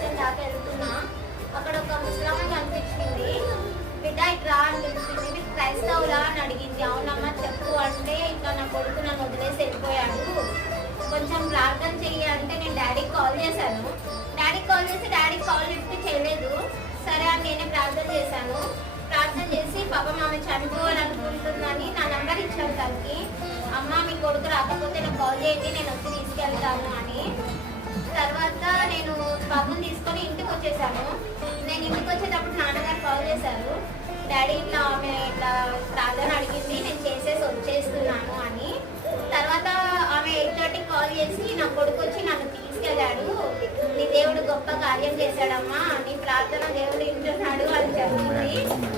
Station దాకా వెళ్తున్నా, అక్కడ ఒక ముసలమ్మ కనిపించింది. బిడ్డ ఇట్లా అనిపించింది, మీకు క్రైస్తవులా అని అడిగింది. అవునమ్మా చెప్పు అంటే, ఇట్లా నా కొడుకు నన్ను వదిలేసి వెళ్ళిపోయాడు, కొంచెం ప్రార్థన చెయ్యి అంటే నేను డాడీకి కాల్ చేశాను. డాడీకి కాల్ చేసి డాడీకి కాల్ లిఫ్ట్ చేయలేదు. సరే అని నేనే ప్రార్థన చేశాను. ప్రార్థన చేసి పాపం ఆమె చనిపోవాలనుకుంటుందని నా నెంబర్ ఇచ్చాను తనకి. అమ్మ మీ కొడుకు రాకపోతే నాకు కాల్ చేయండి, నేను వచ్చి తీసుకెళ్తాను అని. తర్వాత నేను బాబుని తీసుకొని ఇంటికి వచ్చేసాను. నేను ఇంటికి వచ్చేటప్పుడు నాన్నగారు కాల్ చేశారు, డాడీ ఇట్లా ఆమె ఇట్లా ప్రార్థన అడిగింది, నేను చేసేసి వచ్చేస్తున్నాను అని. తర్వాత ఆమె 8:30 కాల్ చేసి నా కొడుకు వచ్చి నన్ను తీసుకెళ్ళాడు, నీ దేవుడు గొప్ప కార్యం చేశాడమ్మా, నీ ప్రార్థన దేవుడు వింటున్నాడు అని చెప్పింది.